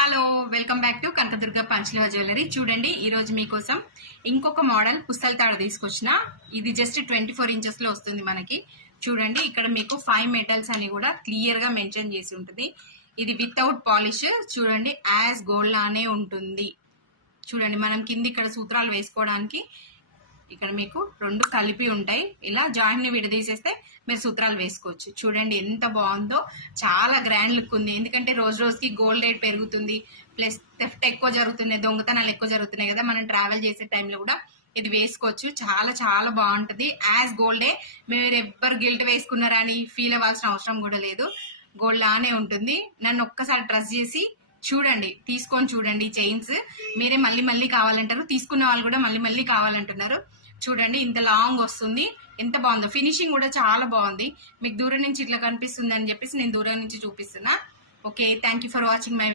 Hello, welcome back to Kanakadurga పంచలవ jewellery. చూడండి, ఈ రోజు మీకోసం ఇంకొక మోడల్ పుస్తల తాడు తీసుకొచ్చిన. ఇది జస్ట్ 24 ఇంచెస్ లో వస్తుంది మనకి. చూడండి, ఇక్కడ మీకు 5 మెటల్స్ అని కూడా క్లియర్ గా మెన్షన్ చేసి ఉంటుంది. ఇది వితౌట్ పాలిష్. చూడండి, యాజ్ గోల్డ్ లానే ఉంటుంది. చూడండి, మనం కింద ఇక్కడ సూత్రాలు వేసుకోవడానికి ఇక్కడ మీకు రెండు కలిపి ఉంటాయి. ఇలా జాయింట్ ని విడదీసేస్తే మీరు సూత్రాలు వేసుకోవచ్చు. చూడండి ఎంత బాగుందో, చాలా గ్రాండ్ లుక్ ఉంది. ఎందుకంటే రోజు రోజుకి గోల్డ్ రేట్ పెరుగుతుంది, ప్లస్ థెఫ్ట్ ఎక్కువ జరుగుతున్నాయి, దొంగతనాలు ఎక్కువ జరుగుతున్నాయి కదా. మనం ట్రావెల్ చేసే టైంలో కూడా ఇది వేసుకోవచ్చు. చాలా చాలా బాగుంటది. యాజ్ గోల్డే, మీరు ఎవ్వరు గిల్ట్ వేసుకున్నారని ఫీల్ అవ్వాల్సిన అవసరం కూడా లేదు. గోల్డ్ లానే ఉంటుంది. నన్ను ఒక్కసారి ట్రస్ట్ చేసి చూడండి, తీసుకొని చూడండి. చైన్స్ మీరే మళ్ళీ మళ్ళీ కావాలంటారు, తీసుకున్న వాళ్ళు కూడా మళ్ళీ మళ్ళీ కావాలంటున్నారు. చూడండి, ఇంత లాంగ్ వస్తుంది, ఎంత బాగుందో. ఫినిషింగ్ కూడా చాలా బాగుంది. మీకు దూరం నుంచి ఇట్లా కనిపిస్తుంది అని చెప్పేసి నేను దూరం నుంచి చూపిస్తున్నా. Okay, thank you for watching my